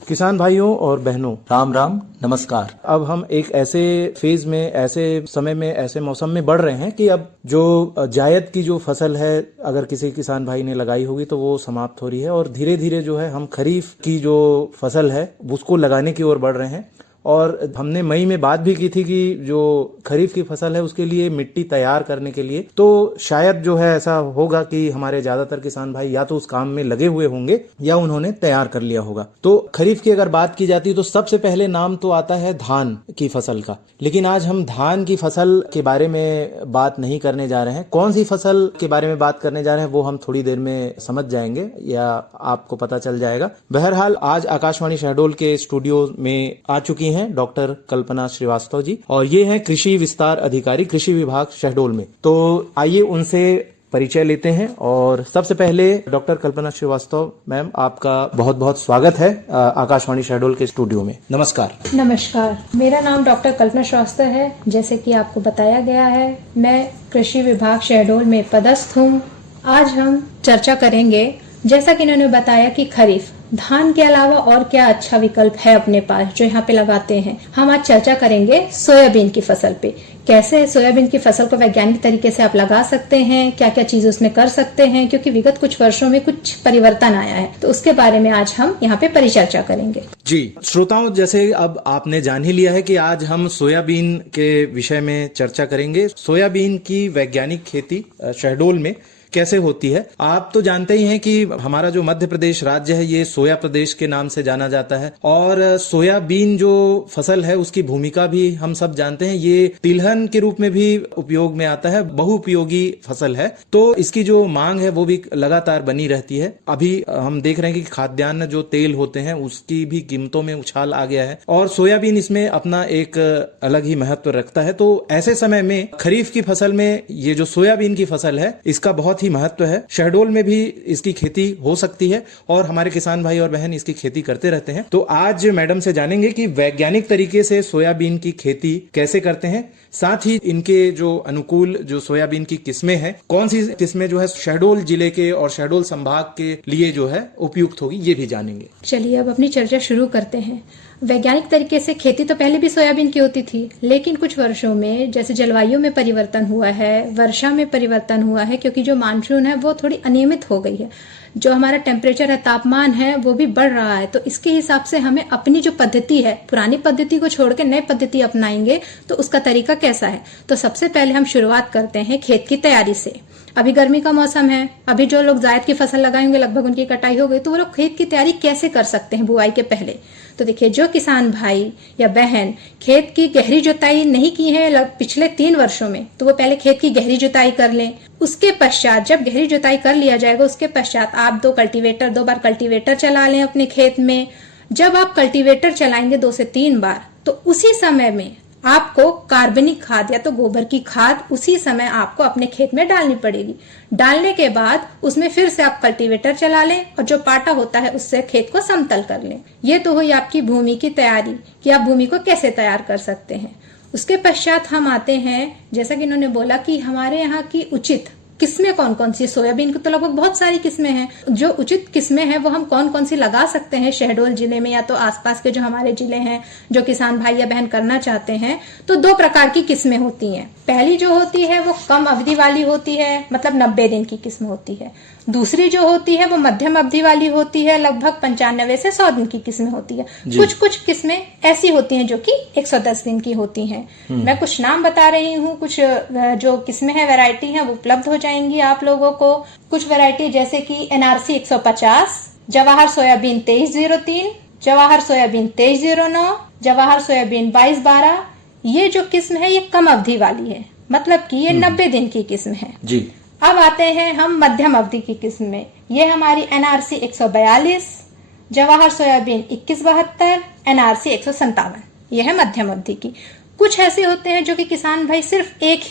किसान भाइयों और बहनों, राम राम, नमस्कार। अब हम एक ऐसे फेज में, ऐसे समय में, ऐसे मौसम में बढ़ रहे हैं कि अब जो जायद की जो फसल है, अगर किसी किसान भाई ने लगाई होगी तो वो समाप्त हो रही है और धीरे धीरे जो है हम खरीफ की जो फसल है उसको लगाने की ओर बढ़ रहे हैं। और हमने मई में बात भी की थी कि जो खरीफ की फसल है उसके लिए मिट्टी तैयार करने के लिए तो शायद जो है ऐसा होगा कि हमारे ज्यादातर किसान भाई या तो उस काम में लगे हुए होंगे या उन्होंने तैयार कर लिया होगा। तो खरीफ की अगर बात की जाती है तो सबसे पहले नाम तो आता है धान की फसल का, लेकिन आज हम धान की फसल के बारे में बात नहीं करने जा रहे हैं। कौन सी फसल के बारे में बात करने जा रहे हैं वो हम थोड़ी देर में समझ जाएंगे या आपको पता चल जाएगा। बहरहाल आज आकाशवाणी शहडोल के स्टूडियो में आ चुकी हैं डॉक्टर कल्पना श्रीवास्तव जी और ये हैं कृषि विस्तार अधिकारी कृषि विभाग शहडोल में। तो आइए उनसे परिचय लेते हैं और सबसे पहले डॉक्टर कल्पना श्रीवास्तव मैम, आपका बहुत बहुत स्वागत है आकाशवाणी शहडोल के स्टूडियो में। नमस्कार। नमस्कार, मेरा नाम डॉक्टर कल्पना श्रीवास्तव है। जैसे कि आपको बताया गया है, मैं कृषि विभाग शहडोल में पदस्थ हूँ। आज हम चर्चा करेंगे, जैसा कि इन्होंने बताया कि खरीफ धान के अलावा और क्या अच्छा विकल्प है अपने पास जो यहाँ पे लगाते हैं। हम आज चर्चा करेंगे सोयाबीन की फसल पे। कैसे सोयाबीन की फसल को वैज्ञानिक तरीके से आप लगा सकते हैं, क्या क्या चीज उसमें कर सकते हैं, क्योंकि विगत कुछ वर्षों में कुछ परिवर्तन आया है, तो उसके बारे में आज हम यहाँ पे परिचर्चा करेंगे। जी श्रोताओं, जैसे अब आपने जान ही लिया है कि आज हम सोयाबीन के विषय में चर्चा करेंगे। सोयाबीन की वैज्ञानिक खेती शहडोल में कैसे होती है। आप तो जानते ही हैं कि हमारा जो मध्य प्रदेश राज्य है ये सोया प्रदेश के नाम से जाना जाता है और सोयाबीन जो फसल है उसकी भूमिका भी हम सब जानते हैं। ये तिलहन के रूप में भी उपयोग में आता है, बहुउपयोगी फसल है, तो इसकी जो मांग है वो भी लगातार बनी रहती है। अभी हम देख रहे हैं कि खाद्यान्न जो तेल होते हैं उसकी भी कीमतों में उछाल आ गया है और सोयाबीन इसमें अपना एक अलग ही महत्व रखता है। तो ऐसे समय में खरीफ की फसल में ये जो सोयाबीन की फसल है इसका बहुत ही महत्व है। शहडोल में भी इसकी खेती हो सकती है और हमारे किसान भाई और बहन इसकी खेती करते रहते हैं। तो आज मैडम से जानेंगे कि वैज्ञानिक तरीके से सोयाबीन की खेती कैसे करते हैं, साथ ही इनके जो अनुकूल जो सोयाबीन की किस्में हैं, कौन सी किस्में जो है शहडोल जिले के और शहडोल संभाग के लिए जो है उपयुक्त होगी, ये भी जानेंगे। चलिए अब अपनी चर्चा शुरू करते हैं। वैज्ञानिक तरीके से खेती तो पहले भी सोयाबीन की होती थी, लेकिन कुछ वर्षों में जैसे जलवायु में परिवर्तन हुआ है, वर्षा में परिवर्तन हुआ है, क्योंकि जो मानसून है वो थोड़ी अनियमित हो गई है, जो हमारा टेम्परेचर है, तापमान है, वो भी बढ़ रहा है। तो इसके हिसाब से हमें अपनी जो पद्धति है, पुरानी पद्धति को छोड़ के नई पद्धति अपनाएंगे तो उसका तरीका कैसा है। तो सबसे पहले हम शुरुआत करते हैं खेत की तैयारी से। अभी गर्मी का मौसम है, अभी जो लोग जायद की फसल लगाएंगे लगभग उनकी कटाई हो गई, तो वो लोग खेत की तैयारी कैसे कर सकते हैं बुआई के पहले। तो देखिए, जो किसान भाई या बहन खेत की गहरी जुताई नहीं की है पिछले 3 वर्षों में, तो वो पहले खेत की गहरी जुताई कर लें। उसके पश्चात जब गहरी जुताई कर लिया जाएगा, उसके पश्चात आप 2 बार कल्टीवेटर चला लें अपने खेत में। जब आप कल्टीवेटर चलाएंगे 2 से 3 बार, तो उसी समय में आपको कार्बनिक खाद या तो गोबर की खाद उसी समय आपको अपने खेत में डालनी पड़ेगी। डालने के बाद उसमें फिर से आप कल्टीवेटर चला लें और जो पाटा होता है उससे खेत को समतल कर लें। ये तो हुई आपकी भूमि की तैयारी कि आप भूमि को कैसे तैयार कर सकते हैं। उसके पश्चात हम आते हैं, जैसा कि इन्होंने बोला कि हमारे यहाँ की उचित किस्में कौन कौन सी। सोयाबीन की तो लगभग बहुत सारी किस्में हैं। जो उचित किस्में हैं वो हम कौन कौन सी लगा सकते हैं शहडोल जिले में या तो आसपास के जो हमारे जिले हैं, जो किसान भाई या बहन करना चाहते हैं। तो 2 प्रकार की किस्में होती हैं। पहली जो होती है वो कम अवधि वाली होती है, मतलब 90 दिन की किस्म होती है। दूसरी जो होती है वो मध्यम अवधि वाली होती है, लगभग 95 से 100 दिन की किस्में होती है। कुछ किस्में ऐसी होती हैं जो कि 110 दिन की होती हैं। मैं कुछ नाम बता रही हूँ, कुछ जो किस्में हैं, वैरायटी हैं, वो उपलब्ध हो जाएंगी आप लोगों को। कुछ वैरायटी जैसे कि NRC 150, Jawahar soybean 2303, Jawahar soybean 2309, Jawahar soybean 2212। ये जो किस्म है ये कम अवधि वाली है, मतलब कि ये 90 दिन की किस्म है जी। अब आते हैं हम मध्यम अवधि की किस्म में। ये हमारी NRC 142, जवाहर सोयाबीन 2172, NRC 157। यह है मध्यम अवधि की। कुछ ऐसे होते हैं जो कि किसान भाई सिर्फ एक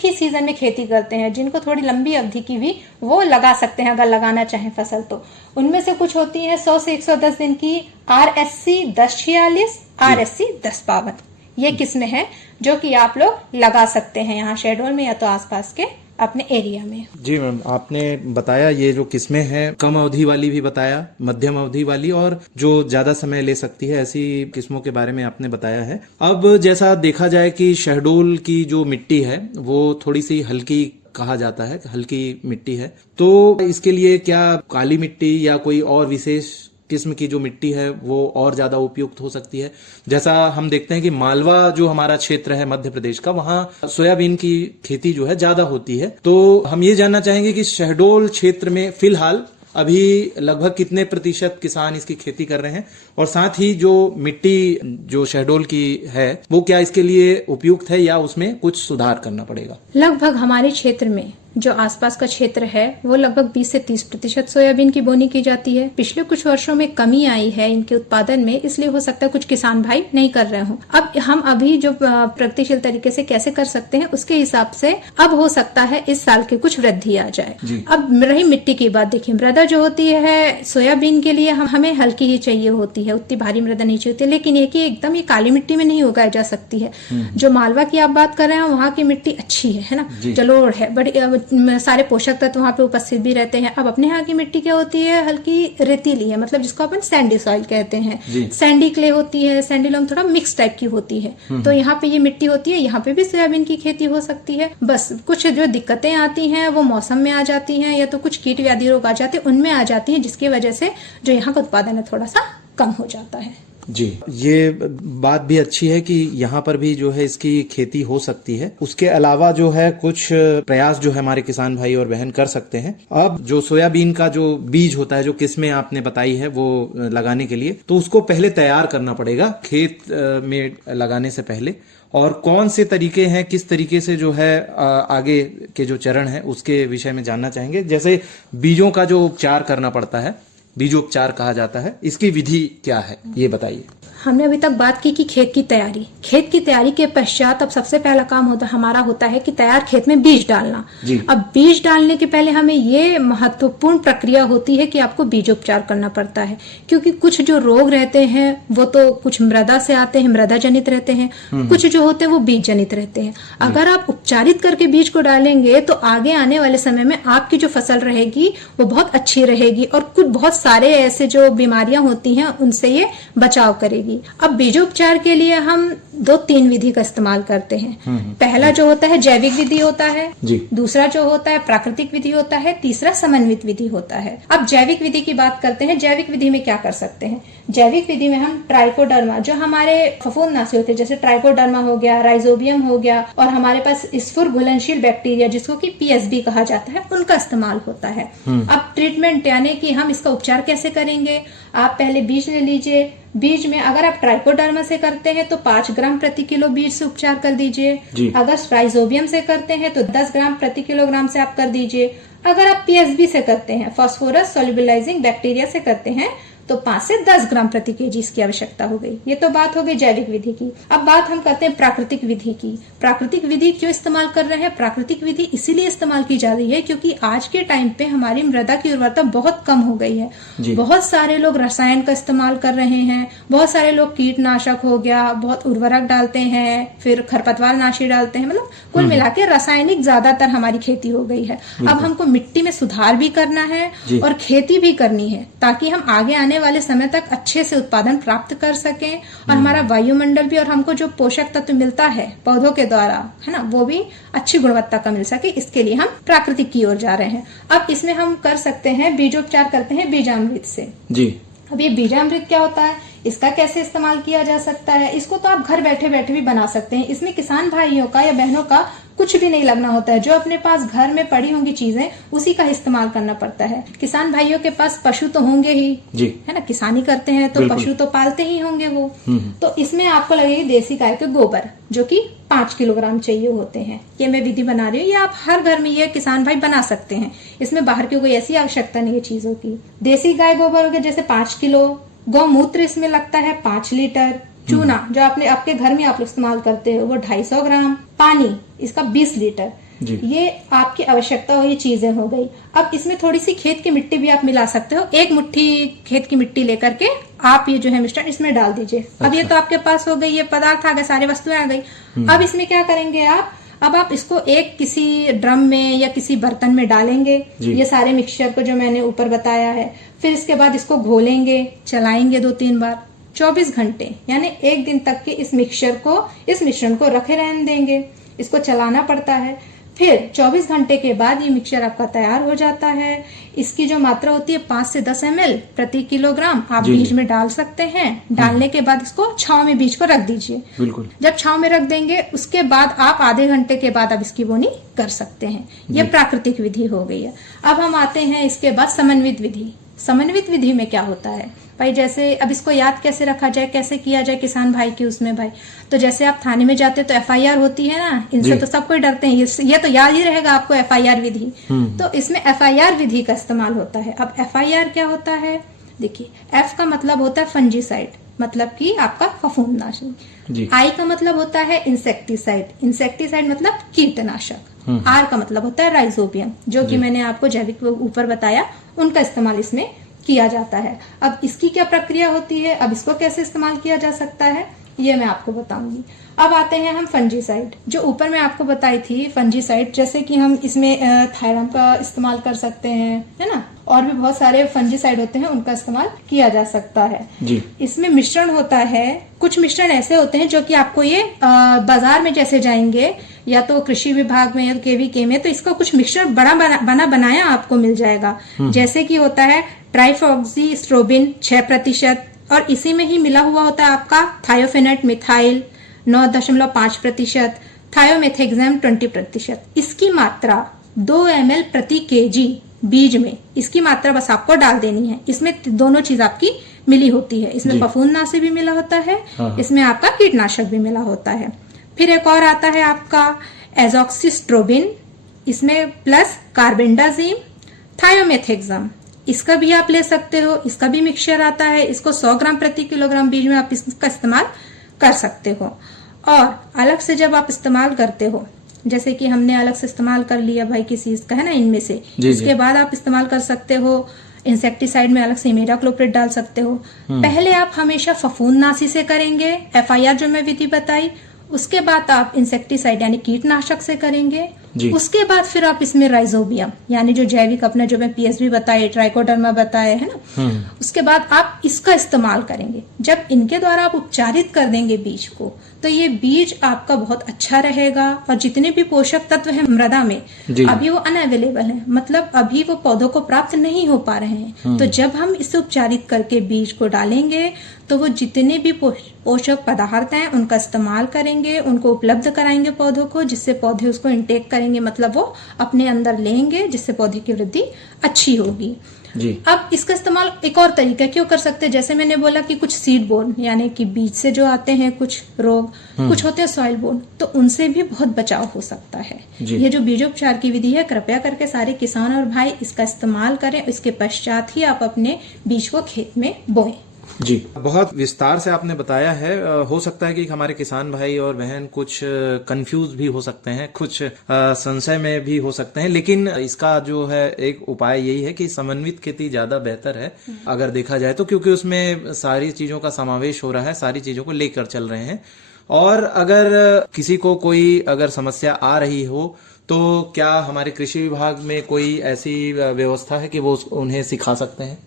ही सीजन में खेती करते हैं, जिनको थोड़ी लंबी अवधि की भी वो लगा सकते हैं अगर लगाना चाहें फसल तो। उनमें से कुछ होती है 100 से 110 दिन की RSC 1046, RSC 1052, ये किस्में हैं जो कि आप लोग लगा सकते हैं यहाँ शहडोल में या तो आसपास के अपने एरिया में। जी मैम, आपने बताया ये जो किस्में हैं, कम अवधि वाली भी बताया, मध्यम अवधि वाली और जो ज्यादा समय ले सकती है, ऐसी किस्मों के बारे में आपने बताया है। अब जैसा देखा जाए कि शहडोल की जो मिट्टी है वो थोड़ी सी हल्की कहा जाता है, हल्की मिट्टी है, तो इसके लिए क्या काली मिट्टी या कोई और विशेष किस्म की जो मिट्टी है वो और ज्यादा उपयुक्त हो सकती है? जैसा हम देखते हैं कि मालवा जो हमारा क्षेत्र है मध्य प्रदेश का, वहाँ सोयाबीन की खेती जो है ज्यादा होती है। तो हम ये जानना चाहेंगे कि शहडोल क्षेत्र में फिलहाल अभी लगभग कितने प्रतिशत किसान इसकी खेती कर रहे हैं, और साथ ही जो मिट्टी जो शहडोल की है वो क्या इसके लिए उपयुक्त है या उसमें कुछ सुधार करना पड़ेगा? लगभग हमारे क्षेत्र में जो आसपास का क्षेत्र है वो लगभग 20 से 30% सोयाबीन की बोनी की जाती है। पिछले कुछ वर्षों में कमी आई है इनके उत्पादन में, इसलिए हो सकता है कुछ किसान भाई नहीं कर रहे हों। अब हम अभी जो प्रगतिशील तरीके से कैसे कर सकते हैं उसके हिसाब से अब हो सकता है इस साल की कुछ वृद्धि आ जाए। अब रही मिट्टी की बात, देखिए मृदा जो होती है सोयाबीन के लिए हमें हल्की ही चाहिए होती है, उतनी भारी मृदा नहीं चाहिए, लेकिन ये कि एकदम ये काली मिट्टी में नहीं उगाई जा सकती है। जो मालवा की आप बात कर रहे हैं वहाँ की मिट्टी अच्छी है ना, जलोढ़ है, बड़ी सारे पोषक तत्व वहाँ पे उपस्थित भी रहते हैं। अब अपने यहाँ की मिट्टी क्या होती है, हल्की रेतीली है, मतलब जिसको अपन सैंडी सॉइल कहते हैं। सैंडी क्ले होती है, सैंडी लोम थोड़ा मिक्स टाइप की होती है। तो यहाँ पे ये मिट्टी होती है, यहाँ पे भी सोयाबीन की खेती हो सकती है। बस कुछ जो दिक्कतें आती हैं वो मौसम में आ जाती हैं, या तो कुछ कीट व्याधि रोग आ जाते हैं उनमें आ जाती हैं, जिसकी वजह से जो यहाँ का उत्पादन है थोड़ा सा कम हो जाता है। जी, ये बात भी अच्छी है कि यहाँ पर भी जो है इसकी खेती हो सकती है। उसके अलावा जो है कुछ प्रयास जो है हमारे किसान भाई और बहन कर सकते हैं। अब जो सोयाबीन का जो बीज होता है, जो किस्में आपने बताई है वो लगाने के लिए, तो उसको पहले तैयार करना पड़ेगा खेत में लगाने से पहले। और कौन से तरीके हैं, किस तरीके से जो है आगे के जो चरण है उसके विषय में जानना चाहेंगे। जैसे बीजों का जो उपचार करना पड़ता है, बीजोपचार कहा जाता है, इसकी विधि क्या है ये बताइए। हमने अभी तक बात की कि खेत की तैयारी के पश्चात अब सबसे पहला काम हमारा होता है कि तैयार खेत में बीज डालना। अब बीज डालने के पहले हमें ये महत्वपूर्ण प्रक्रिया होती है कि आपको बीजोपचार करना पड़ता है, क्योंकि कुछ जो रोग रहते हैं वो तो कुछ मृदा से आते हैं, मृदा जनित रहते हैं, कुछ जो होते हैं वो बीज जनित रहते हैं। अगर आप उपचारित करके बीज को डालेंगे तो आगे आने वाले समय में आपकी जो फसल रहेगी वो बहुत अच्छी रहेगी और कुछ बहुत सारे ऐसे जो बीमारियां होती हैं उनसे ये बचाव करेगी। अब बीजोपचार के लिए हम 2-3 विधि का इस्तेमाल करते हैं। पहला जो होता है जैविक विधि होता है, दूसरा जो होता है प्राकृतिक विधि होता है, तीसरा समन्वित विधि होता है। अब जैविक विधि की बात करते हैं। जैविक विधि में क्या कर सकते हैं? जैविक विधि में हम ट्राइकोडर्मा, जो हमारे फफूंदनाशी होते हैं, जैसे ट्राइकोडर्मा हो गया, राइजोबियम हो गया, और हमारे पास स्फुर घुलनशील बैक्टीरिया जिसको कि PSB कहा जाता है, उनका इस्तेमाल होता है। अब ट्रीटमेंट यानी कि हम इसका उपचार कैसे करेंगे? आप पहले बीज ले लीजिए। बीज में अगर आप ट्राइकोडर्मा से करते हैं तो 5 ग्राम प्रति किलो बीज से उपचार कर दीजिए। अगर राइजोबियम से करते हैं तो 10 ग्राम प्रति किलोग्राम से आप कर दीजिए। अगर आप PSB से करते हैं, फास्फोरस सोल्युबलाइजिंग बैक्टीरिया से करते हैं, तो 5 से 10 ग्राम प्रति केजी इसकी आवश्यकता हो गई। ये तो बात हो गई जैविक विधि की। अब बात हम करते हैं प्राकृतिक विधि की। प्राकृतिक विधि क्यों इस्तेमाल कर रहे हैं? प्राकृतिक विधि इसीलिए इस्तेमाल की जा रही है क्योंकि आज के टाइम पे हमारी मृदा की उर्वरता बहुत कम हो गई है। बहुत सारे लोग रसायन का इस्तेमाल कर रहे हैं, बहुत सारे लोग कीटनाशक हो गया, बहुत उर्वरक डालते हैं, फिर खरपतवार नाशी डालते हैं, मतलब कुल मिला के रासायनिक ज्यादातर हमारी खेती हो गई है। अब हमको मिट्टी में सुधार भी करना है और खेती भी करनी है ताकि हम आगे आने वाले समय तक अच्छे से उत्पादन प्राप्त कर सकें और हमारा वायुमंडल भी और हमको जो पोषक तत्व मिलता है पौधों के द्वारा, है ना, वो भी अच्छी गुणवत्ता का मिल सके। इसके लिए हम प्राकृतिक की ओर जा रहे हैं। अब इसमें हम कर सकते हैं बीजोपचार करते हैं बीजामृत से। अब ये बीजामृत क्या होता है, इसका कैसे इस्तेमाल किया जा सकता है? इसको तो आप घर बैठे बैठे भी बना सकते हैं। इसमें किसान भाइयों का या बहनों का कुछ भी नहीं लगना होता है। जो अपने पास घर में पड़ी होंगी चीजें उसी का इस्तेमाल करना पड़ता है। किसान भाइयों के पास पशु तो होंगे ही, है ना, किसानी करते हैं तो पशु तो पालते ही होंगे वो। तो इसमें आपको लगेगी देसी गाय के गोबर, जो कि 5 किलोग्राम चाहिए होते हैं। ये मैं विधि बना रही हूँ, ये आप हर घर में ये किसान भाई बना सकते हैं। इसमें बाहर की कोई ऐसी आवश्यकता नहीं है चीजों की। देसी गाय गोबर हो गया जैसे 5 किलो, गौमूत्र इसमें लगता है 5 लीटर, चूना जो आपने आपके घर में आप लोग इस्तेमाल करते हो वो 250 ग्राम, पानी इसका 20 लीटर। ये आपकी आवश्यकता वाली चीजें हो गई। अब इसमें थोड़ी सी खेत की मिट्टी भी आप मिला सकते हो। 1 मुट्ठी खेत की मिट्टी लेकर के आप ये जो है मिश्रण इसमें डाल दीजिए। अब ये तो आपके पास हो गई, ये पदार्थ आ गए, सारी वस्तुएं आ गई। अब इसमें क्या करेंगे आप, अब आप इसको एक किसी ड्रम में या किसी बर्तन में डालेंगे, ये सारे मिक्सचर को जो मैंने ऊपर बताया है। फिर इसके बाद इसको घोलेंगे, चलाएंगे 2-3 बार, 24 घंटे यानी 1 दिन तक के इस मिश्रण को रखे रहने देंगे। इसको चलाना पड़ता है। फिर 24 घंटे के बाद ये मिक्सचर आपका तैयार हो जाता है। इसकी जो मात्रा होती है 5 से 10 ml प्रति किलोग्राम आप बीज में डाल सकते हैं। डालने के बाद इसको छांव में बीज को रख दीजिए। बिल्कुल। जब छांव में रख देंगे उसके बाद आप आधे घंटे के बाद अब इसकी बोनी कर सकते हैं। ये प्राकृतिक विधि हो गई है। अब हम आते हैं इसके बाद समन्वित विधि। समन्वित विधि में क्या होता है भाई, जैसे अब इसको याद कैसे रखा जाए, कैसे किया जाए किसान भाई की उसमें भाई, तो जैसे आप थाने में जाते तो FIR होती है ना, इनसे तो सब कोई डरते हैं, ये तो याद ही रहेगा आपको FIR विधि। तो इसमें FIR विधि का इस्तेमाल होता है। अब FIR क्या होता है, देखिए F का मतलब होता है फंजीसाइड, मतलब कि आपका फफूंदनाशक। I का मतलब होता है इंसेक्टिसाइड, इंसेक्टिसाइड मतलब कीटनाशक। R का मतलब होता है राइजोबियम, जो कि मैंने आपको जैविक ऊपर बताया, उनका इस्तेमाल इसमें किया जाता है। अब इसकी क्या प्रक्रिया होती है, अब इसको कैसे इस्तेमाल किया जा सकता है, ये मैं आपको बताऊंगी। अब आते हैं हम फंजीसाइड, जो ऊपर मैं आपको बताई थी फंजीसाइड, जैसे कि हम इसमें थायरम का इस्तेमाल कर सकते हैं, है ना, और भी बहुत सारे फंजीसाइड होते हैं, उनका इस्तेमाल किया जा सकता है जी। इसमें मिश्रण होता है, कुछ मिश्रण ऐसे होते हैं जो कि आपको ये बाजार में जैसे जाएंगे या तो कृषि विभाग में या KVK में, तो इसका कुछ मिश्रण बना बनाया आपको मिल जाएगा। जैसे कि होता है ट्राइफॉक्सीस्ट्रोबिन 6%, और इसी में ही मिला हुआ होता है आपका थायोफेनेट मिथाइल 9.5%, थायोमेथेक्सम 20%। इसकी मात्रा 2 ml प्रति kg बीज में, इसकी मात्रा बस आपको डाल देनी है। इसमें दोनों चीज आपकी मिली होती है, इसमें फफूंदनाशक भी मिला होता है, इसमें आपका कीटनाशक भी मिला होता है। फिर एक और आता है आपका एजॉक्सिस्ट्रोबिन, इसमें प्लस कार्बेंडाजिम, थायोमेथेक्सम, इसका भी आप ले सकते हो, इसका भी मिक्सचर आता है। इसको 100 ग्राम प्रति किलोग्राम बीज में आप इसका इस्तेमाल कर सकते हो। और अलग से जब आप इस्तेमाल करते हो, जैसे कि हमने अलग से इस्तेमाल कर लिया भाई किसी इसका, है ना, इनमें से इसके बाद आप इस्तेमाल कर सकते हो इंसेक्टिसाइड में अलग से इमेडाक्लोप्रिड डाल सकते हो। पहले आप हमेशा फफूंदनाशी से करेंगे, FIR जो मैं विधि बताई, उसके बाद आप इंसेक्टिसाइड यानी कीटनाशक से करेंगे, उसके बाद फिर आप इसमें राइजोबियम यानी जो जैविक अपना जो मैं PSB बताए, ट्राइकोडर्मा बताए, है ना, उसके बाद आप इसका इस्तेमाल करेंगे। जब इनके द्वारा आप उपचारित कर देंगे बीज को, तो ये बीज आपका बहुत अच्छा रहेगा। और जितने भी पोषक तत्व हैं मृदा में अभी वो अनअवेलेबल हैं, मतलब अभी वो पौधों को प्राप्त नहीं हो पा रहे हैं। तो जब हम इसे उपचारित करके बीज को डालेंगे तो वो जितने भी पोषक पदार्थ हैं उनका इस्तेमाल करेंगे, उनको उपलब्ध कराएंगे पौधों को, जिससे पौधे उसको इंटेक करेंगे, मतलब वो अपने अंदर लेंगे, जिससे पौधे की वृद्धि अच्छी होगी जी। अब इसका इस्तेमाल एक और तरीका क्यों कर सकते हैं, जैसे मैंने बोला कि कुछ सीड बोर्न यानी कि बीज से जो आते हैं कुछ रोग, कुछ होते हैं सॉइल बोर्न, तो उनसे भी बहुत बचाव हो सकता है। ये जो बीजोपचार की विधि है, कृपया करके सारे किसान और भाई इसका इस्तेमाल करें। इसके पश्चात ही आप अपने बीज को खेत में बोएं। जी, बहुत विस्तार से आपने बताया है। हो सकता है कि हमारे किसान भाई और बहन कुछ कंफ्यूज भी हो सकते हैं, कुछ संशय में भी हो सकते हैं, लेकिन इसका जो है एक उपाय यही है कि समन्वित खेती ज्यादा बेहतर है अगर देखा जाए तो, क्योंकि उसमें सारी चीजों का समावेश हो रहा है, सारी चीजों को लेकर चल रहे हैं। और अगर किसी को कोई अगर समस्या आ रही हो तो क्या हमारे कृषि विभाग में कोई ऐसी व्यवस्था है कि वो उन्हें सिखा सकते हैं?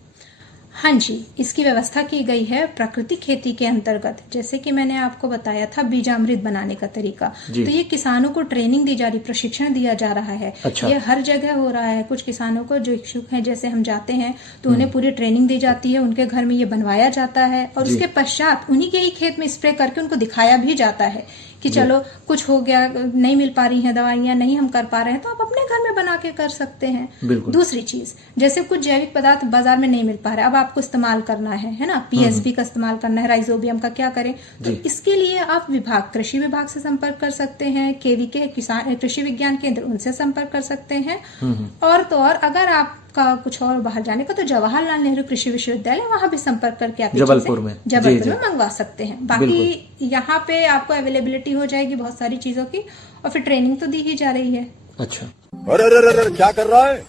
हाँ जी, इसकी व्यवस्था की गई है प्राकृतिक खेती के अंतर्गत। जैसे कि मैंने आपको बताया था बीजामृत बनाने का तरीका, तो ये किसानों को ट्रेनिंग दी जा रही, प्रशिक्षण दिया जा रहा है। अच्छा। ये हर जगह हो रहा है। कुछ किसानों को जो इच्छुक हैं, जैसे हम जाते हैं तो उन्हें पूरी ट्रेनिंग दी जाती है, उनके घर में ये बनवाया जाता है और उसके पश्चात उन्हीं के ही खेत में स्प्रे करके उनको दिखाया भी जाता है कि चलो कुछ हो गया, नहीं मिल पा रही हैं दवाइयां, नहीं हम कर पा रहे हैं, तो आप अपने घर में बना के कर सकते हैं। दूसरी चीज, जैसे कुछ जैविक पदार्थ बाजार में नहीं मिल पा रहा है, अब आपको इस्तेमाल करना है ना, PSB का इस्तेमाल करना है, राइजोबियम का क्या करें, तो इसके लिए आप कृषि विभाग से संपर्क कर सकते हैं, KVK किसान कृषि विज्ञान केंद्र, उनसे संपर्क कर सकते हैं। और तो और अगर आप आपका कुछ और बाहर जाने का तो जवाहरलाल नेहरू कृषि विश्वविद्यालय, वहां भी संपर्क करके आप जबलपुर में मंगवा सकते हैं। बाकी यहाँ पे आपको अवेलेबिलिटी हो जाएगी बहुत सारी चीजों की, और फिर ट्रेनिंग तो दी ही जा रही है। अच्छा, अरे क्या कर रहा है?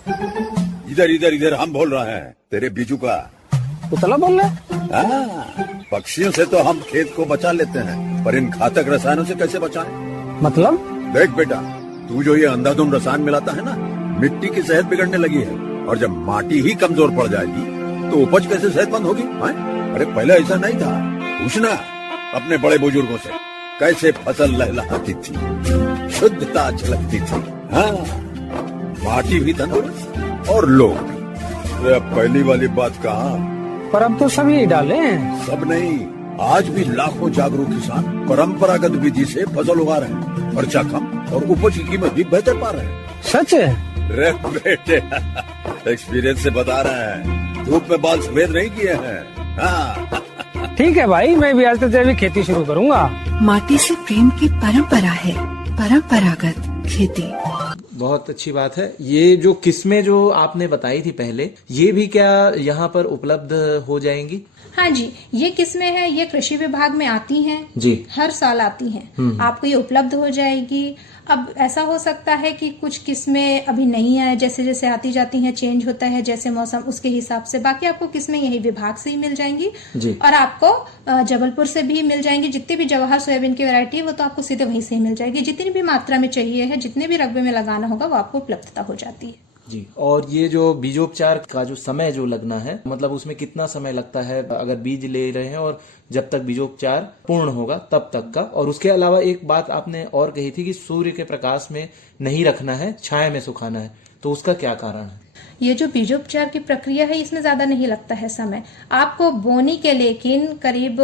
इधर इधर इधर हम बोल रहे हैं तेरे बीजू का। उतला बोल रहे? पक्षियों से तो हम खेत को बचा लेते हैं, पर इन घातक रसायनों से कैसे बचाएं? मतलब? देख बेटा, तू जो ये अंधाधुंध रसायन मिलाता है ना, मिट्टी की सेहत बिगड़ने लगी है, और जब माटी ही कमजोर पड़ जाएगी तो उपज कैसे सेहतमंद होगी? अरे पहले ऐसा नहीं था, पूछना अपने बड़े बुजुर्गों से, कैसे फसल लहलहाती थी, शुद्धता झलकती थी। हाँ, माटी भी तंदुरुस्त और लोग भी। अब पहली वाली बात कहा, पर अब तो सभी डाले हैं। सब नहीं, आज भी लाखों जागरूक किसान परंपरागत विधि से फसल उगा रहे हैं, खर्चा कम और उपज की कीमत भी बेहतर पा रहे हैं। सच है? रे बेटे, एक्सपीरियंस से बता रहे हैं, धूप में बाल सफेद नहीं किए हैं। हाँ। ठीक है भाई, मैं भी आज से जैविक खेती शुरू करूंगा। माटी से प्रेम की परंपरा है परंपरागत खेती। बहुत अच्छी बात है। ये जो किस्में जो आपने बताई थी पहले, ये भी क्या यहाँ पर उपलब्ध हो जाएंगी? हाँ जी, ये किस्में हैं, ये कृषि विभाग में आती हैं जी, हर साल आती हैं। आपको ये उपलब्ध हो जाएगी। अब ऐसा हो सकता है कि कुछ किस्में अभी नहीं आए, जैसे जैसे आती जाती हैं, चेंज होता है जैसे मौसम, उसके हिसाब से। बाकी आपको किस्में यही विभाग से ही मिल जाएंगी जी। और आपको जबलपुर से भी मिल जाएंगी। जितनी भी जवाहर सोयाबीन की वैरायटी है वो तो आपको सीधे वहीं से ही मिल जाएगी। जितनी भी मात्रा में चाहिए है, जितने भी रकबे में लगाना होगा, वो आपको उपलब्धता हो जाती है जी। और ये जो बीजोपचार का जो समय जो लगना है, मतलब उसमें कितना समय लगता है अगर बीज ले रहे हैं और जब तक बीजोपचार पूर्ण होगा तब तक का? और उसके अलावा एक बात आपने और कही थी कि सूर्य के प्रकाश में नहीं रखना है, छाया में सुखाना है, तो उसका क्या कारण है? ये जो बीजोपचार की प्रक्रिया है, इसमें ज्यादा नहीं लगता है समय आपको बोनी के, लेकिन करीब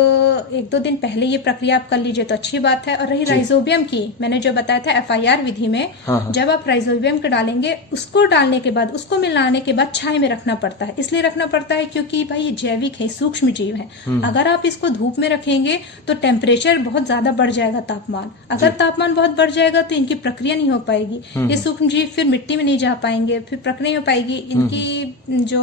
1-2 दिन पहले ये प्रक्रिया आप कर लीजिए तो अच्छी बात है। और रही राइजोबियम की, मैंने जो बताया था FIR विधि में, जब आप राइजोबियम को डालेंगे, उसको डालने के बाद, उसको मिलाने के बाद छाया में रखना पड़ता है। इसलिए रखना पड़ता है क्योंकि भाई ये जैविक है, सूक्ष्म जीव है। अगर आप इसको धूप में रखेंगे तो टेम्परेचर बहुत ज्यादा बढ़ जाएगा, तापमान। अगर तापमान बहुत बढ़ जाएगा तो इनकी प्रक्रिया नहीं हो पाएगी। ये सूक्ष्म जीव फिर मिट्टी में नहीं जा पाएंगे, फिर प्रक्रिया नहीं हो पाएगी। इनकी जो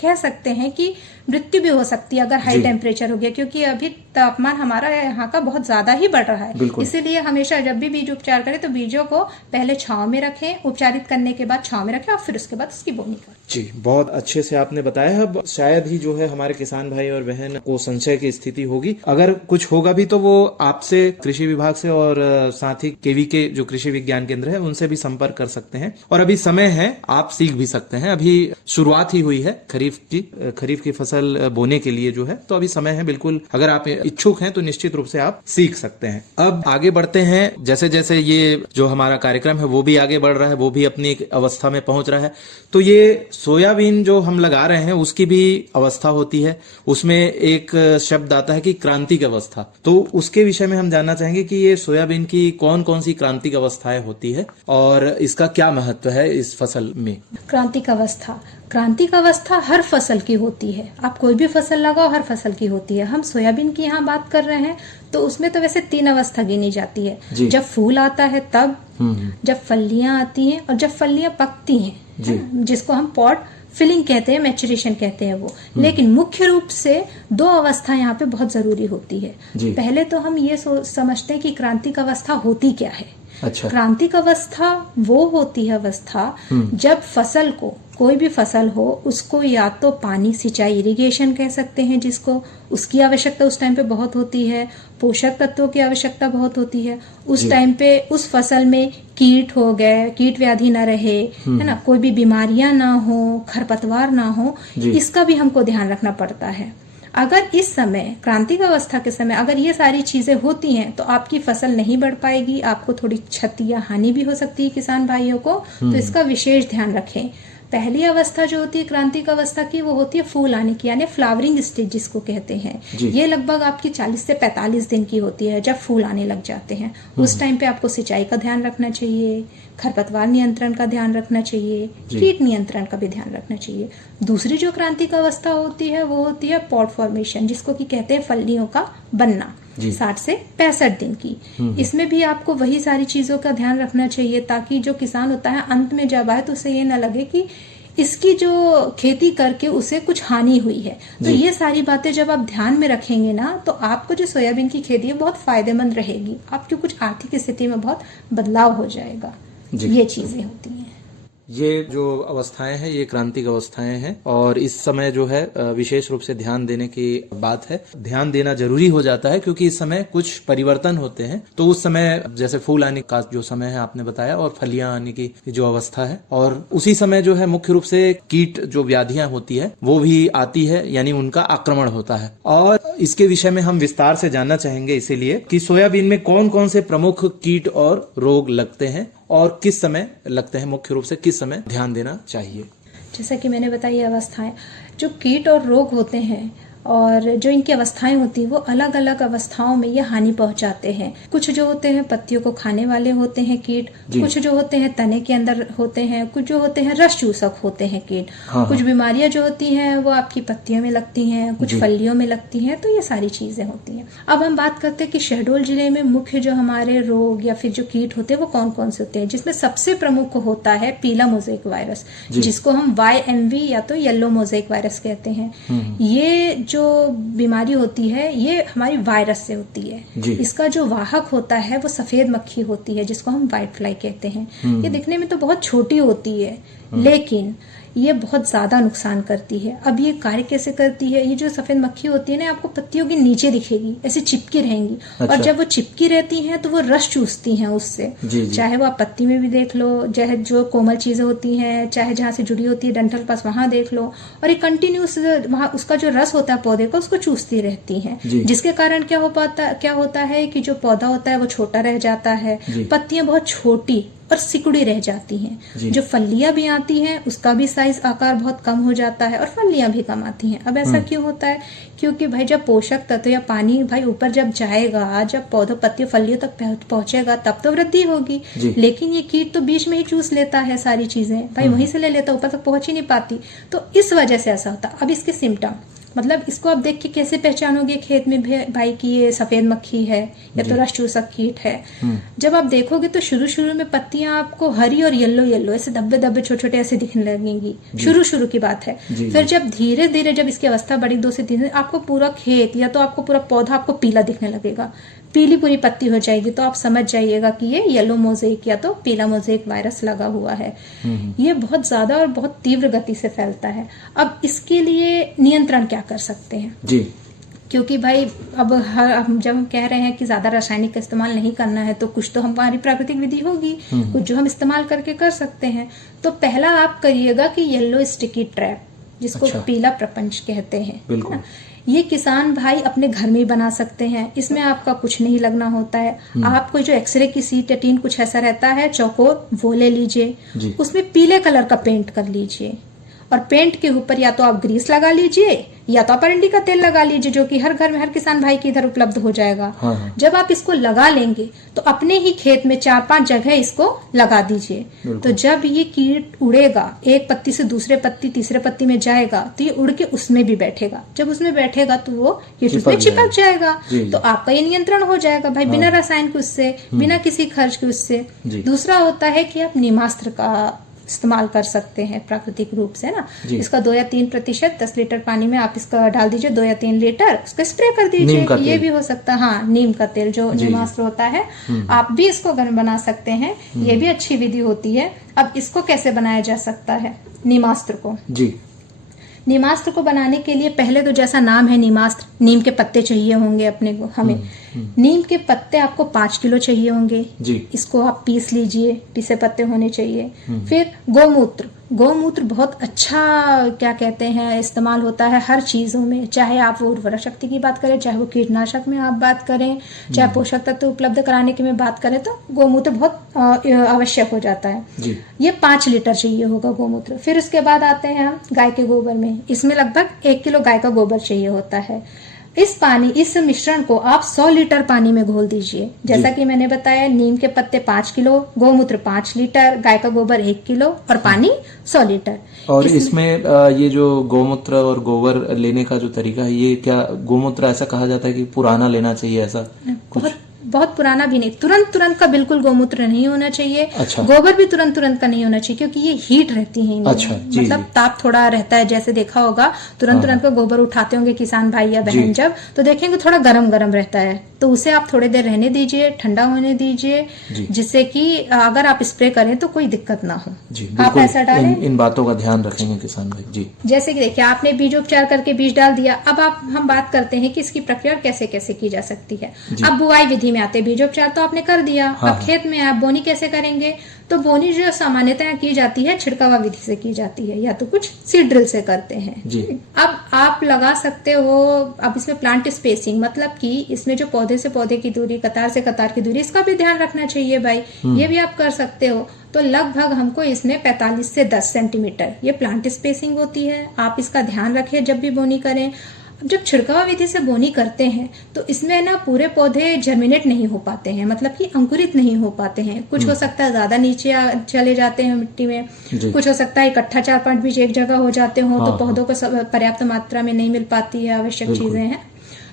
कह सकते हैं कि मृत्यु भी हो सकती है अगर हाई टेम्परेचर हो गया, क्योंकि अभी तापमान हमारा यहाँ का बहुत ज्यादा ही बढ़ रहा है। इसीलिए हमेशा जब भी बीज उपचार करें तो बीजों को पहले छांव में रखें, उपचारित करने के बाद छांव में रखें और फिर उसके बाद उसकी बोनी करें। जी, बहुत अच्छे से आपने बताया। अब शायद ही जो है हमारे किसान भाई और बहन को संशय की स्थिति होगी, अगर कुछ होगा भी तो वो आपसे, कृषि विभाग से और साथ ही KVK जो कृषि विज्ञान केंद्र है उनसे भी संपर्क कर सकते हैं। और अभी समय है, आप सीख भी सकते हैं। अभी शुरुआत ही हुई है खरीफ की फसल बोने के लिए जो है, तो अभी समय है बिल्कुल। अगर आप इच्छुक हैं तो निश्चित रूप से आप सीख सकते हैं। अब आगे बढ़ते हैं। जैसे जैसे ये जो हमारा कार्यक्रम है वो भी आगे बढ़ रहा है, वो भी अपनी एक अवस्था में पहुंच रहा है, तो ये सोयाबीन जो हम लगा रहे हैं उसकी भी अवस्था होती है। उसमें एक शब्द आता है कि क्रांतिक अवस्था। तो उसके विषय में हम जानना चाहेंगे कि ये सोयाबीन की कौन कौन सी क्रांतिक अवस्थाएं होती है और इसका क्या महत्व है इस फसल में? क्रांतिक अवस्था हर फसल की होती है। आप कोई भी फसल लगाओ, हर फसल की होती है। हम सोयाबीन की यहाँ बात कर रहे हैं तो उसमें तो वैसे 3 अवस्था गिनी जाती है। जब फूल आता है तब, जब फलियां आती हैं और जब फलियां पकती हैं, जिसको हम पॉड फिलिंग कहते हैं, मैचुरेशन कहते हैं वो। लेकिन मुख्य रूप से 2 अवस्था यहाँ पे बहुत जरूरी होती है। पहले तो हम ये समझते हैं कि क्रांतिक अवस्था होती क्या है। अच्छा। क्रांतिक अवस्था वो होती है अवस्था जब फसल को, कोई भी फसल हो, उसको या तो पानी, सिंचाई, इरिगेशन कह सकते हैं जिसको, उसकी आवश्यकता उस टाइम पे बहुत होती है। पोषक तत्वों की आवश्यकता बहुत होती है उस टाइम पे। उस फसल में कीट हो गए, कीट व्याधि ना रहे, है ना, कोई भी बीमारियां ना हो, खरपतवार ना हो, इसका भी हमको ध्यान रखना पड़ता है। अगर इस समय, क्रांतिक अवस्था के समय, अगर ये सारी चीजें होती हैं तो आपकी फसल नहीं बढ़ पाएगी, आपको थोड़ी क्षति या हानि भी हो सकती है किसान भाइयों को। तो इसका विशेष ध्यान रखें। पहली अवस्था जो होती है क्रांतिक अवस्था की, वो होती है फूल आने की, यानी फ्लावरिंग स्टेज जिसको कहते हैं। ये लगभग आपकी 40 से 45 दिन की होती है, जब फूल आने लग जाते हैं। उस टाइम पे आपको सिंचाई का ध्यान रखना चाहिए, खरपतवार नियंत्रण का ध्यान रखना चाहिए, कीट नियंत्रण का भी ध्यान रखना चाहिए। दूसरी जो क्रांतिक अवस्था होती है वो होती है पॉड फॉर्मेशन, जिसको कि कहते हैं फलियों का बनना, 60 से 65 दिन की। इसमें भी आपको वही सारी चीजों का ध्यान रखना चाहिए ताकि जो किसान होता है अंत में जब आए तो उसे ये न लगे कि इसकी जो खेती करके उसे कुछ हानि हुई है। तो ये सारी बातें जब आप ध्यान में रखेंगे ना, तो आपको जो सोयाबीन की खेती है बहुत फायदेमंद रहेगी। आपकी कुछ आर्थिक स्थिति में बहुत बदलाव हो जाएगा। ये चीजें होती हैं। ये जो अवस्थाएं हैं ये क्रांतिक अवस्थाएं हैं और इस समय जो है विशेष रूप से ध्यान देने की बात है। ध्यान देना जरूरी हो जाता है क्योंकि इस समय कुछ परिवर्तन होते हैं। तो उस समय जैसे फूल आने का जो समय है आपने बताया और फलियां आने की जो अवस्था है, और उसी समय जो है मुख्य रूप से कीट जो व्याधियां होती है वो भी आती है, यानी उनका आक्रमण होता है। और इसके विषय में हम विस्तार से जानना चाहेंगे इसीलिए कि सोयाबीन में कौन कौन से प्रमुख कीट और रोग लगते हैं और किस समय लगते हैं, मुख्य रूप से किस समय ध्यान देना चाहिए। जैसा कि मैंने बताया अवस्थाएं, जो कीट और रोग होते हैं और जो इनकी अवस्थाएं होती हैं वो अलग अलग अवस्थाओं में ये हानि पहुंचाते हैं। कुछ जो होते हैं पत्तियों को खाने वाले होते हैं कीट, कुछ जो होते हैं तने के अंदर होते हैं, कुछ जो होते हैं रस चूसक होते हैं कीट। कुछ बीमारियां जो होती हैं वो आपकी पत्तियों में लगती हैं, कुछ फलियों में लगती हैं। तो ये सारी चीजें होती हैं। अब हम बात करते हैं कि शहडोल जिले में मुख्य जो हमारे रोग या फिर जो कीट होते हैं वो कौन कौन से होते हैं, जिसमें सबसे प्रमुख होता है पीला मोज़ेक वायरस, जिसको हम YMV या तो येलो मोज़ेक वायरस कहते हैं। ये जो बीमारी होती है ये हमारी वायरस से होती है। इसका जो वाहक होता है वो सफेद मक्खी होती है, जिसको हम व्हाइट फ्लाई कहते हैं। ये दिखने में तो बहुत छोटी होती है, लेकिन ये बहुत ज्यादा नुकसान करती है। अब ये कार्य कैसे करती है? ये जो सफेद मक्खी होती है ना, आपको पत्तियों के नीचे दिखेगी, ऐसे चिपकी रहेंगी। और जब वो चिपकी रहती हैं तो वो रस चूसती हैं उससे। चाहे वो आप पत्ती में भी देख लो, चाहे जो कोमल चीजें होती हैं, चाहे जहाँ से जुड़ी होती है डंठल पास वहां देख लो, और ये कंटिन्यूस वहां उसका जो रस होता है पौधे का उसको चूसती रहती है। जिसके कारण क्या होता है कि जो पौधा होता है वो छोटा रह जाता है, पत्तियां बहुत छोटी और सिकुड़ी रह जाती हैं। जो फलियां भी आती हैं उसका भी साइज आकार बहुत कम हो जाता है और फलियां भी कम आती हैं। अब ऐसा क्यों होता है? क्योंकि भाई जब पोषक तत्व या पानी भाई ऊपर जब जाएगा, जब पौधों पत्तियों फलियों तक पहुंचेगा तब तो वृद्धि होगी। लेकिन ये कीट तो बीच में ही चूस लेता है सारी चीजें, भाई वहीं से ले लेता, ऊपर तक पहुंच ही नहीं पाती। तो इस वजह से ऐसा होता। अब इसके सिम्टम मतलब इसको आप देख के कैसे पहचानोगे खेत में भाई कि ये सफेद मक्खी है या तो रस चूसक कीट है? जब आप देखोगे तो शुरू में पत्तियां आपको हरी और येलो ऐसे धब्बे छोटे छोटे ऐसे दिखने लगेंगी। शुरू की बात है। फिर जब धीरे धीरे जब इसकी अवस्था बढ़ी 2 से 3 दिन, आपको पूरा खेत या तो आपको पूरा पौधा आपको पीला दिखने लगेगा, पीली पूरी पत्ती हो जाएगी। तो आप समझ जाइएगा कि ये येलो मोज़ेक या तो पीला मोज़ेक वायरस लगा हुआ है। ये बहुत ज्यादा और बहुत तीव्र गति से फैलता है। अब इसके लिए नियंत्रण क्या कर सकते हैं? क्योंकि भाई अब हम जब कह रहे हैं कि ज्यादा रासायनिक का इस्तेमाल नहीं करना है, तो कुछ तो हमारी प्राकृतिक विधि होगी, कुछ जो हम इस्तेमाल करके कर सकते हैं। तो पहला आप करिएगा कि येलो स्टिकी ट्रैप, जिसको पीला प्रपंच कहते हैं, बिल्कुल। ये किसान भाई अपने घर में ही बना सकते हैं। इसमें आपका कुछ नहीं लगना होता है। आपको जो एक्सरे की सीट या टीन कुछ ऐसा रहता है चौकोर, वो ले लीजिए, उसमें पीले कलर का पेंट कर लीजिए और पेंट के ऊपर या तो आप ग्रीस लगा लीजिए या तो आप अरंडी का तेल लगा लीजिए, जो कि हर घर में हर किसान भाई के इधर उपलब्ध हो जाएगा। जब आप इसको लगा लेंगे तो अपने ही खेत में 4-5 जगह इसको लगा दीजिए। तो जब ये कीट उड़ेगा, एक पत्ती से दूसरे पत्ती तीसरे पत्ती में जाएगा, तो ये उड़ के उसमें भी बैठेगा। जब उसमें बैठेगा तो वो कीट उसमें चिपक जाएगा। तो आपका ये नियंत्रण हो जाएगा भाई, बिना रसायन के, उससे बिना किसी खर्च के उससे। दूसरा होता है कि आप नीमास्त्र का इस्तेमाल कर सकते हैं प्राकृतिक रूप से ना। इसका 2 या 3% 10 लीटर पानी में आप इसका डाल दीजिए, 2 या 3 लीटर उसका स्प्रे कर दीजिए। ये भी हो सकता है। हाँ, नीम का तेल जो नीमास्त्र होता है, आप भी इसको घर में बना सकते हैं। ये भी अच्छी विधि होती है। अब इसको कैसे बनाया जा सकता है नीमास्त्र को? नीमास्त्र को बनाने के लिए पहले तो जैसा नाम है नीमास्त्र, नीम के पत्ते चाहिए होंगे अपने को। हमें नीम के पत्ते आपको 5 किलो चाहिए होंगे। इसको आप पीस लीजिए, पीसे पत्ते होने चाहिए। फिर गोमूत्र बहुत अच्छा क्या कहते हैं इस्तेमाल होता है हर चीजों में, चाहे आप वो उर्वरक शक्ति की बात करें, चाहे वो कीटनाशक में आप बात करें, चाहे पोषक तत्व उपलब्ध कराने की में बात करें, तो गोमूत्र बहुत आवश्यक हो जाता है। ये 5 लीटर चाहिए होगा गोमूत्र। फिर उसके बाद आते हैं हम गाय के गोबर में। इसमें लगभग 1 किलो गाय का गोबर चाहिए होता है। इस मिश्रण को आप 100 लीटर पानी में घोल दीजिए। जैसा कि मैंने बताया, नीम के पत्ते 5 किलो, गोमूत्र 5 लीटर, गाय का गोबर 1 किलो और पानी 100 लीटर। और इसमें ये जो गोमूत्र और गोबर लेने का जो तरीका है, ये क्या गोमूत्र ऐसा कहा जाता है कि पुराना लेना चाहिए, ऐसा कुछ? बहुत पुराना भी नहीं, तुरंत का बिल्कुल गोमूत्र नहीं होना चाहिए। अच्छा। गोबर भी तुरंत का नहीं होना चाहिए, क्योंकि ये हीट रहती है इनमें। अच्छा, जी, मतलब जी। ताप थोड़ा रहता है, जैसे देखा होगा तुरंत का गोबर उठाते होंगे किसान भाई या बहन, जब तो देखेंगे थोड़ा गरम रहता है, तो उसे आप थोड़ी देर रहने दीजिए, ठंडा होने दीजिए, जिससे कि अगर आप स्प्रे करें तो कोई दिक्कत ना हो। जी, आप बिल्कुल ऐसा डालें। इन बातों का ध्यान रखेंगे किसान भाई जी। जैसे कि देखिए, आपने बीजोपचार करके बीज डाल दिया, अब हम बात करते हैं कि इसकी प्रक्रिया कैसे कैसे की जा सकती है। अब बुआई विधि में आते हैं, बीजोपचार तो आपने कर दिया, अब खेत में आप बोनी कैसे करेंगे? तो बोनी जो सामान्यतः की जाती है छिड़कावा विधि से की जाती है, या तो कुछ सीड ड्रिल से करते हैं जी। अब आप लगा सकते हो, अब इसमें प्लांट स्पेसिंग, मतलब कि इसमें जो पौधे से पौधे की दूरी, कतार से कतार की दूरी, इसका भी ध्यान रखना चाहिए भाई, ये भी आप कर सकते हो। तो लगभग हमको इसमें 45 से 10 सेंटीमीटर ये प्लांट स्पेसिंग होती है, आप इसका ध्यान रखें जब भी बोनी करें। अब जब छिड़काव विधि से बोनी करते हैं तो इसमें ना पूरे पौधे जर्मिनेट नहीं हो पाते हैं, मतलब कि अंकुरित नहीं हो पाते हैं। कुछ हो सकता है ज्यादा नीचे चले जाते हैं मिट्टी में, कुछ हो सकता है इकट्ठा 4-5 बीज एक जगह हो जाते हो, तो पौधों को पर्याप्त मात्रा में नहीं मिल पाती है आवश्यक चीजें हैं,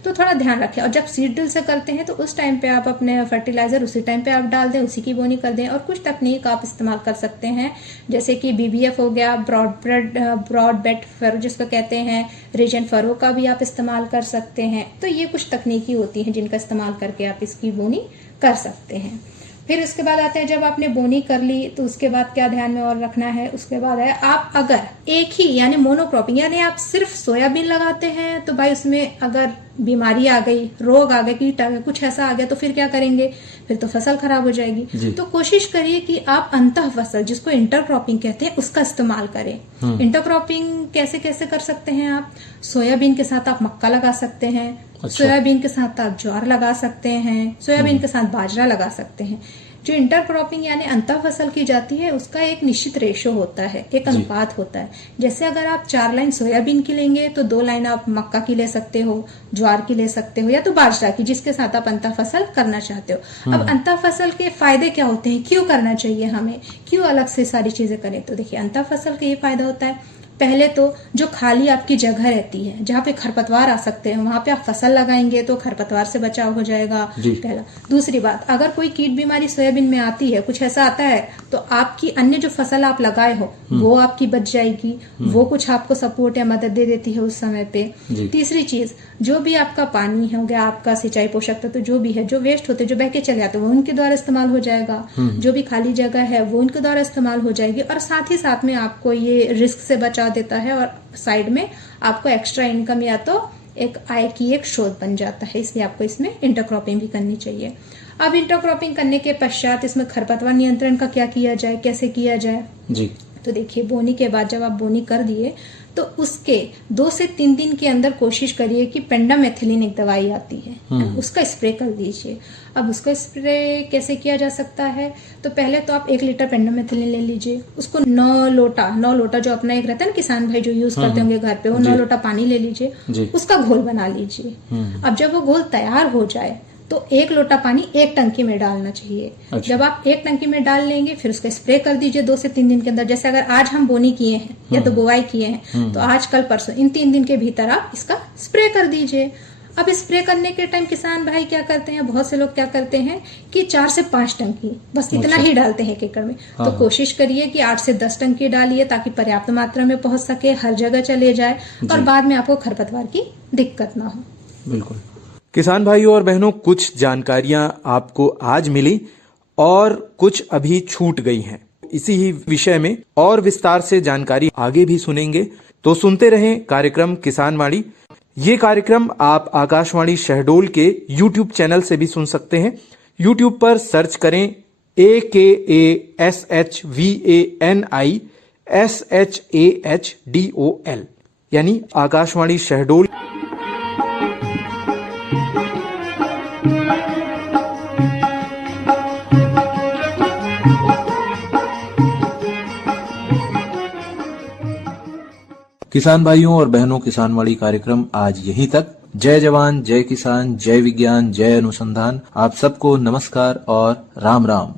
तो थोड़ा ध्यान रखें। और जब सीड ड्रिल से करते हैं तो उस टाइम पे आप अपने फर्टिलाइजर उसी टाइम पे आप डाल दें, उसी की बोनी कर दें। और कुछ तकनीक आप इस्तेमाल कर सकते हैं, जैसे कि BBF हो गया, ब्रॉड बेड फरो जिसको कहते हैं, रीजन फरो का भी आप इस्तेमाल कर सकते हैं। तो ये कुछ तकनीकी होती हैं जिनका इस्तेमाल करके आप इसकी बोनी कर सकते हैं। फिर उसके बाद आते हैं, जब आपने बोनी कर ली तो उसके बाद क्या ध्यान में और रखना है, उसके बाद है आप अगर एक ही यानी मोनोक्रॉपिंग, यानी आप सिर्फ सोयाबीन लगाते हैं तो भाई उसमें अगर बीमारी आ गई, रोग आ गए, कीट आ गए, कुछ ऐसा आ गया तो फिर क्या करेंगे? फिर तो फसल खराब हो जाएगी। तो कोशिश करिए कि आप अंतः फसल, जिसको इंटरक्रॉपिंग कहते हैं, उसका इस्तेमाल करें। इंटरक्रॉपिंग कैसे कैसे कर सकते हैं आप? सोयाबीन के साथ आप मक्का लगा सकते हैं, सोयाबीन के साथ आप ज्वार लगा सकते हैं, सोयाबीन के साथ बाजरा लगा सकते हैं। जो इंटरक्रॉपिंग यानी अंतर फसल की जाती है उसका एक निश्चित रेशो होता है, एक अनुपात होता है। जैसे अगर आप 4 लाइन सोयाबीन की लेंगे तो 2 लाइन आप मक्का की ले सकते हो, ज्वार की ले सकते हो, या तो बाजरा की, जिसके साथ आप अंतर फसल करना चाहते हो। अब अंतर फसल के फायदे क्या होते हैं, क्यों करना चाहिए हमें, क्यों अलग से सारी चीजें करें? तो देखिए, अंतर फसल का ये फायदा होता है, पहले तो जो खाली आपकी जगह रहती है जहाँ पे खरपतवार आ सकते हैं, वहां पे आप फसल लगाएंगे तो खरपतवार से बचाव हो जाएगा, पहला। दूसरी बात, अगर कोई कीट बीमारी सोयाबीन में आती है, कुछ ऐसा आता है, तो आपकी अन्य जो फसल आप लगाए हो वो आपकी बच जाएगी, वो कुछ आपको सपोर्ट या मदद दे देती है उस समय पे। तीसरी चीज, जो भी आपका पानी हो गया, आपका सिंचाई पोषक तत्व जो भी है, जो वेस्ट होते, जो बह के चले आते, वो उनके द्वारा इस्तेमाल हो जाएगा। जो भी खाली जगह है वो उनके द्वारा इस्तेमाल हो जाएगी, और साथ ही साथ में आपको ये रिस्क से बचा देता है, और साइड में आपको एक्स्ट्रा इनकम या तो एक आय की एक स्रोत बन जाता है। इसलिए आपको इसमें इंटरक्रॉपिंग भी करनी चाहिए। अब इंटरक्रॉपिंग करने के पश्चात इसमें खरपतवार नियंत्रण का क्या किया जाए, कैसे किया जाए जी? तो देखिए, बोनी के बाद जब आप बोनी कर दिए तो उसके 2 से 3 दिन के अंदर कोशिश करिए कि पेंडामेथिलिन एक दवाई आती है, उसका स्प्रे कर दीजिए। अब उसका स्प्रे कैसे किया जा सकता है? तो पहले तो आप 1 लीटर पेंडामेथिलिन ले लीजिए, उसको 9 लोटा जो अपना एक रहता है ना किसान भाई जो यूज करते होंगे घर पे, वो 9 लोटा पानी ले लीजिए, उसका घोल बना लीजिए। अब जब वो घोल तैयार हो जाए तो 1 लोटा पानी 1 टंकी में डालना चाहिए। अच्छा। जब आप 1 टंकी में डाल लेंगे फिर उसका स्प्रे कर दीजिए 2 से 3 दिन के अंदर। जैसे अगर आज हम बोनी किए हैं या तो बुआई किए हैं तो आज कल परसों इन 3 दिन के भीतर आप इसका स्प्रे कर दीजिए। अब स्प्रे करने के टाइम किसान भाई क्या करते हैं, बहुत से लोग क्या करते हैं कि 4 से 5 टंकी बस इतना ही डालते हैं 1 एकड़ में। तो कोशिश करिए कि 8 से 10 टंकी डालिए ताकि पर्याप्त मात्रा में पहुंच सके, हर जगह चले जाए और बाद में आपको खरपतवार की दिक्कत ना हो। बिल्कुल। किसान भाइयों और बहनों, कुछ जानकारियां आपको आज मिली और कुछ अभी छूट गई हैं। इसी ही विषय में और विस्तार से जानकारी आगे भी सुनेंगे, तो सुनते रहें कार्यक्रम किसानवाणी। ये कार्यक्रम आप आकाशवाणी शहडोल के YouTube चैनल से भी सुन सकते हैं। YouTube पर सर्च करें AKASHVANI यानी आकाशवाणी शहडोल। किसान भाइयों और बहनों, किसानवाणी कार्यक्रम आज यहीं तक। जय जवान, जय किसान, जय विज्ञान, जय अनुसंधान। आप सबको नमस्कार और राम राम।